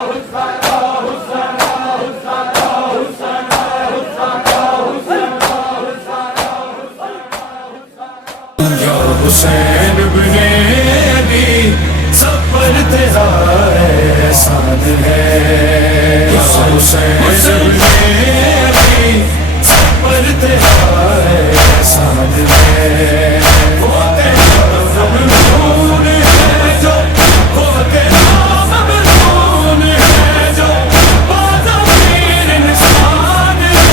حسین ابن علی سب پر تیرا احسان ہے، حسین ابن علی سب پر تیرا احسان ہے، وہ تیرا ممنون ہے جو، وہ تیرا ممنون ہے جو بازمیر انسان ہے،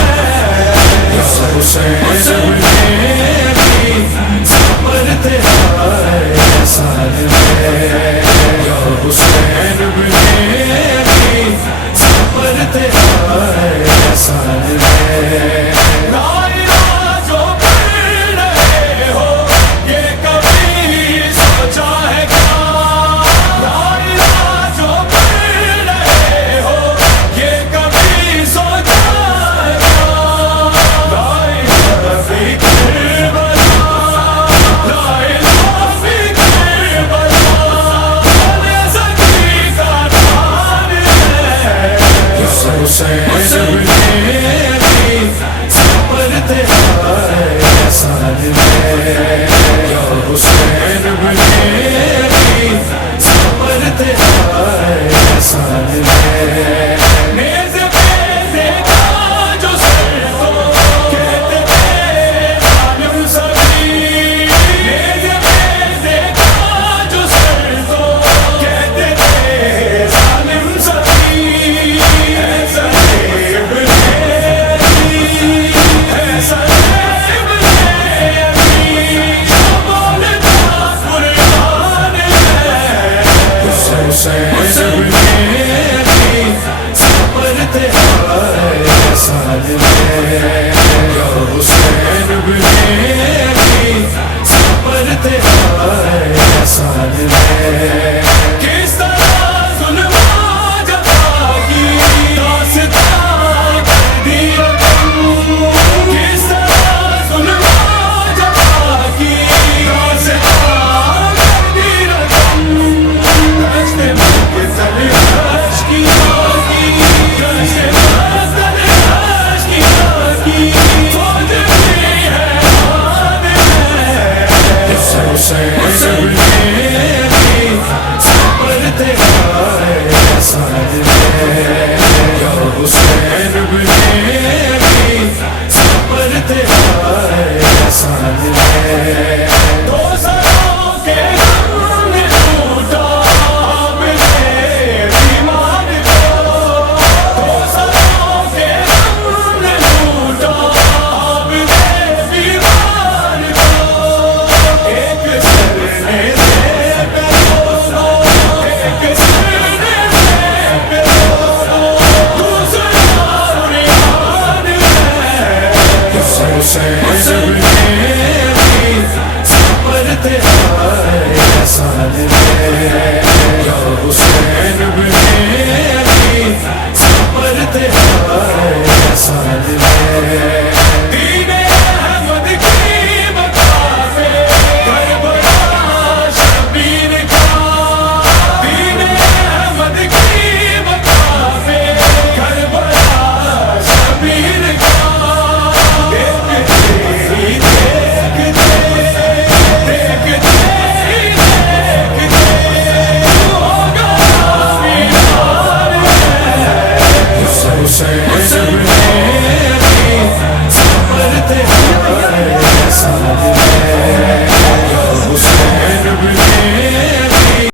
حسین ابن علی سب پر تیرا احسان ہے، یا حسین ابن علی سب پر تیرا احسان ہے۔ حسین ابن علی سب پر تیرا احسان ہے، یا حسین ابن علی سب پر تیرا احسان ہے۔ نیز پہ دیکھا جو سر کو کہتے تھے ظالم سبھی، نیز پہ دیکھا جو سر کو کہتے تھے ظالم سبھی، حسین ابن علی سب پر تیرا احسان ہے، یا حسین ابن علی سب پر تیرا احسان ہے۔ کس طرح ظلم جفا کی داستان کر دی رقم، کس طرح ظلم جفا کی داستان کر دی رقم، حسین ابن علی سب پر تیرا احسان ہے، یا حسین ابن علی سب پر تیرا احسان ہے۔ حسین ابن علی سب پر تیرا احسان ہے، یا حسین ابن علی سب پر تیرا احسان ہے۔ دین احمد کی بقا پہ کربلا شبیر کا، دین احمد کی بقا پہ کربلا شبیر کا، حسین ابن علی سب پر تیرا احسان ہے۔